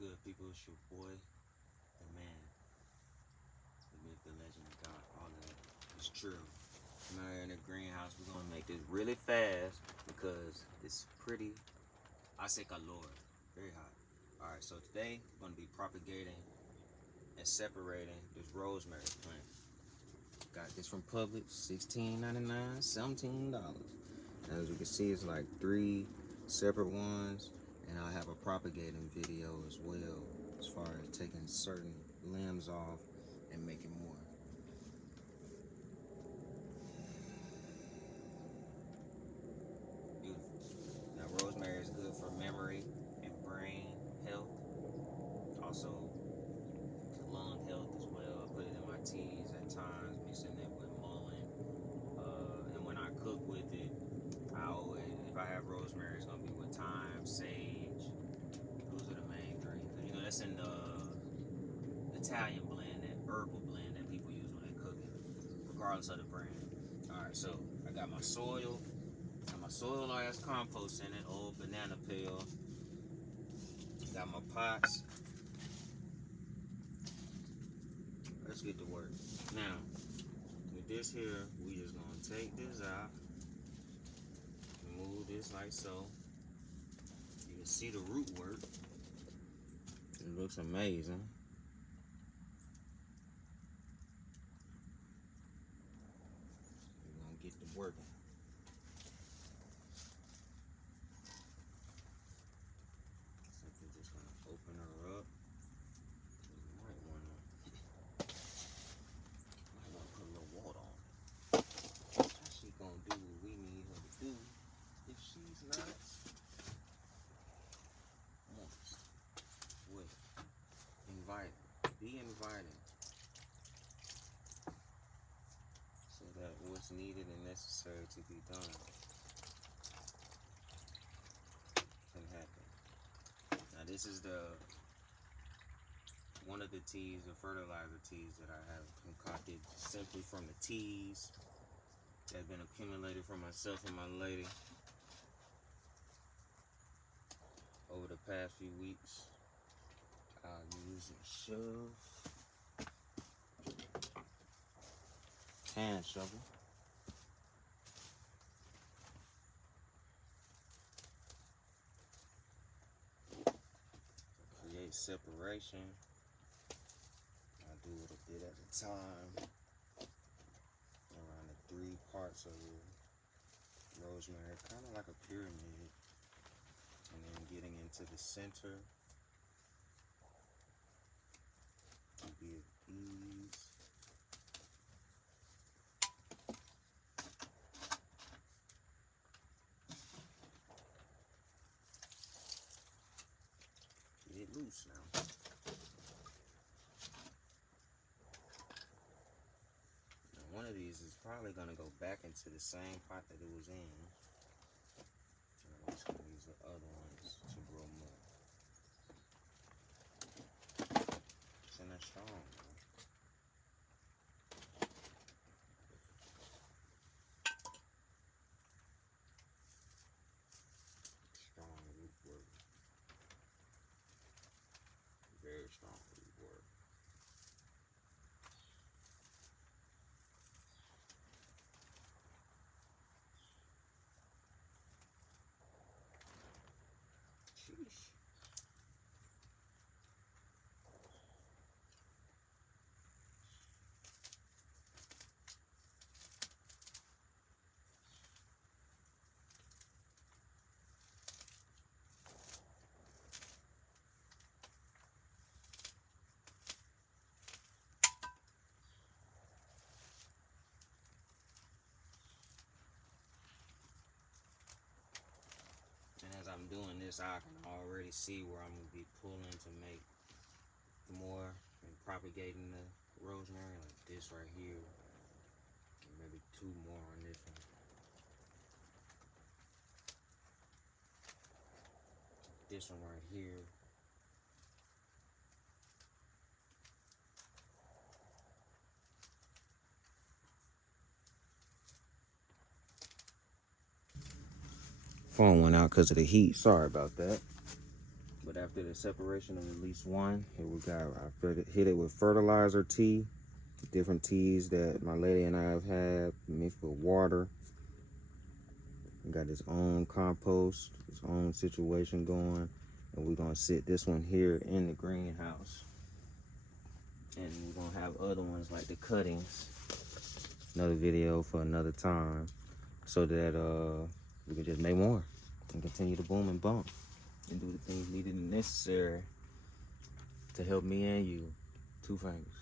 good, people? It's your boy, the man, the myth, the legend, the God, all of that. It's true. I'm out here in the greenhouse. We're gonna make this really fast because it's pretty. I say calor, very hot. All right, so today we're gonna be propagating and separating this rosemary plant. Got this from Publix, $16.99, $17. As you can see, it's like 3 separate ones, and I'll have a propagating video as well, as far as taking certain limbs off and making more. Beautiful. Now, rosemary is good for memory and brain health, also lung health as well. I put it in my teas at times, mixing it with mullein. And when I cook with it, I always, if I have rosemary, it's gonna be with thyme, sage. Those are the main three. You know, that's in the Italian blend, that herbal blend that people use when they're cooking, regardless of the brand. All right, so I got my soil. Got my soil as compost in it, old banana peel. Got my pots. Let's get to work. Now, with this here, we just gonna take this out, remove this like so. You can see the root work. It looks amazing. We're gonna get to working. Simply just gonna open her up. You might wanna put a little water on it. How she gonna do what we need her to do if she's not moist? Wait. Invite. Be inviting. So that what's needed and necessary to be done can happen. Now this is one of the teas, the fertilizer teas that I have concocted simply from the teas that have been accumulated from myself and my lady over the past few weeks. I'll use a shove, hand shovel. Create separation. I do it a bit at a time. Around the 3 parts of the rosemary, kind of like a pyramid. And then getting into the center will be of ease. Get it loose now. One of these is probably going to go back into the same pot that it was in. And I'm just going to use the other ones to grow more. Isn't that strong, man? Strong root work. Very strong root work. Sheesh. And as I'm doing this, I can already see where I'm going to be pulling to make more and propagating the rosemary, like this right here. And maybe 2 more on this one. This one right here. Phone went out because of the heat. Sorry about that. But after the separation of at least one. Here we got, hit it with fertilizer tea, different teas that my lady and I have had, mixed with water. We got his own compost, his own situation going. And we're gonna sit this one here in the greenhouse. And we're gonna have other ones like the cuttings. Another video for another time, so that we can just make more and continue to boom and bump and do the things needed and necessary to help me and you. 2 fingers.